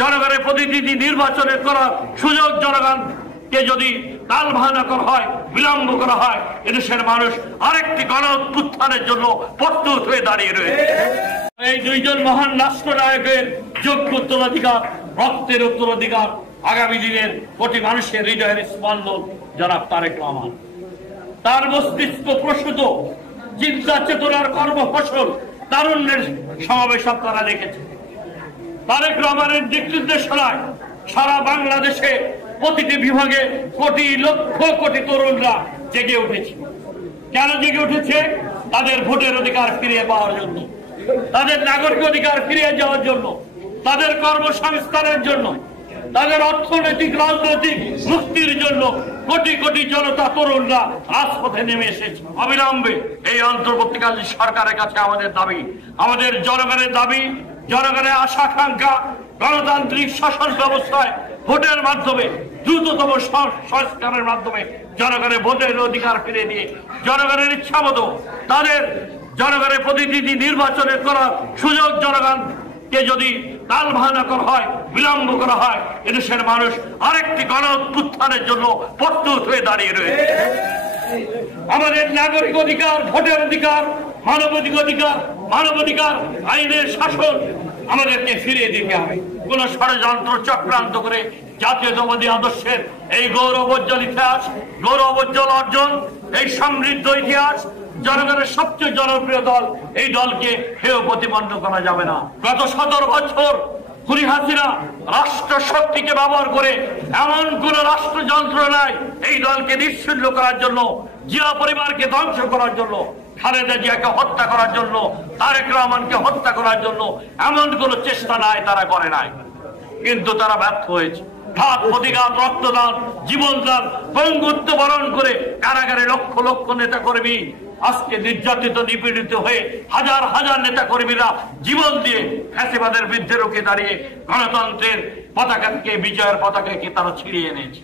জনগণের প্রতিনিধি নির্বাচনের করার সুযোগ জনগণকে যদি তালবাহানা করা হয়, বিলম্ব করা হয়, এদেশের মানুষ আরেকটি গণ অভ্যুত্থানের জন্য প্রস্তুত হয়ে দাঁড়িয়ে রয়েছে। এই দুইজন মহান রাষ্ট্রনায়কের যোগ্য উত্তরাধিকার, রক্তের উত্তরাধিকার, আগামী দিনের কোটি মানুষের হৃদয়ের স্পন্দন জনাব তারেক রহমান। তার মস্তিষ্ক প্রসূত চিন্তা চেতনার কর্মফসল তারুণ্যের সমাবেশ আপনারা দেখেছে। তারেক রহমানের দিক নির্দেশনায় সারা বাংলাদেশে প্রতিটি বিভাগে কোটি লক্ষ কোটি তরুণরা জেগে উঠেছে। কেন জেগে উঠেছে? তাদের ভোটের অধিকার ফিরিয়ে পাওয়ার জন্য, তাদের নাগরিক অধিকার ফিরিয়ে যাওয়ার জন্য, তাদের কর্মসংস্থানের জন্য, তাদের অর্থনৈতিক রাজনৈতিক মুক্তির জন্য কোটি কোটি জনতা তরুণরা রাজপথে নেমে এসেছে। অবিলম্বে এই অন্তর্বর্তীকালীন সরকারের কাছে আমাদের দাবি, আমাদের জনগণের দাবি, জনগণের আশা আকাঙ্ক্ষা গণতান্ত্রিক শাসন ব্যবস্থায় ভোটের মাধ্যমে দ্রুততম সংস্কারের মাধ্যমে জনগণের ভোটের অধিকার ফিরে দিয়ে জনগণের ইচ্ছা মতো তাদের জনগণের প্রতিনিধি নির্বাচনের করার সুযোগ জনগণকে যদি তালবাহানা করা হয়, বিলম্ব করা হয়, এদেশের মানুষ আরেকটি গণ অভ্যুত্থানের জন্য প্রস্তুত হয়ে দাঁড়িয়ে রয়েছে। আমাদের নাগরিক অধিকার, ভোটের অধিকার, মানবাধিকার, আইনের শাসন আমাদেরকে ফিরিয়ে দিতে হবে। কোন ষড়যন্ত্র চক্রান্ত করে জাতীয়তাবাদী আদর্শের এই গৌরবোজ্জ্বল ইতিহাস, গৌরবোজ্জ্বল অর্জন, এই সমৃদ্ধ ইতিহাস, জনগণের সবচেয়ে জনপ্রিয় দল, এই দলকে হেয় প্রতিপন্ন করা যাবে না। গত 17 বছর খুনি হাসিনা রাষ্ট্র শক্তিকে ব্যবহার করে এমন কোন রাষ্ট্রযন্ত্র নাই এই দলকে নিশ্চিহ্ন করার জন্য, জিয়া পরিবারকে ধ্বংস করার জন্য, খালেদা জিয়াকে হত্যা করার জন্য, তারেক রহমানকে হত্যা করার জন্য এমন কোন চেষ্টা নাই, তারা করে নাই। কিন্তু তারা ব্যর্থ হয়েছে। ঘাত প্রতিঘাত, রক্তদান, জীবনদান, পঙ্গুত্ব বরণ করে কারাগারে লক্ষ লক্ষ নেতা কর্মী আজকে নির্যাতিত, নিপীড়িত হয়ে হাজার হাজার নেতা কর্মীরা জীবন দিয়ে ফ্যাসিবাদের বিরুদ্ধে রুখে দাঁড়িয়ে গণতন্ত্রের পতাকাকে, বিজয়ের পতাকাকে তারা ছিড়িয়ে এনেছে।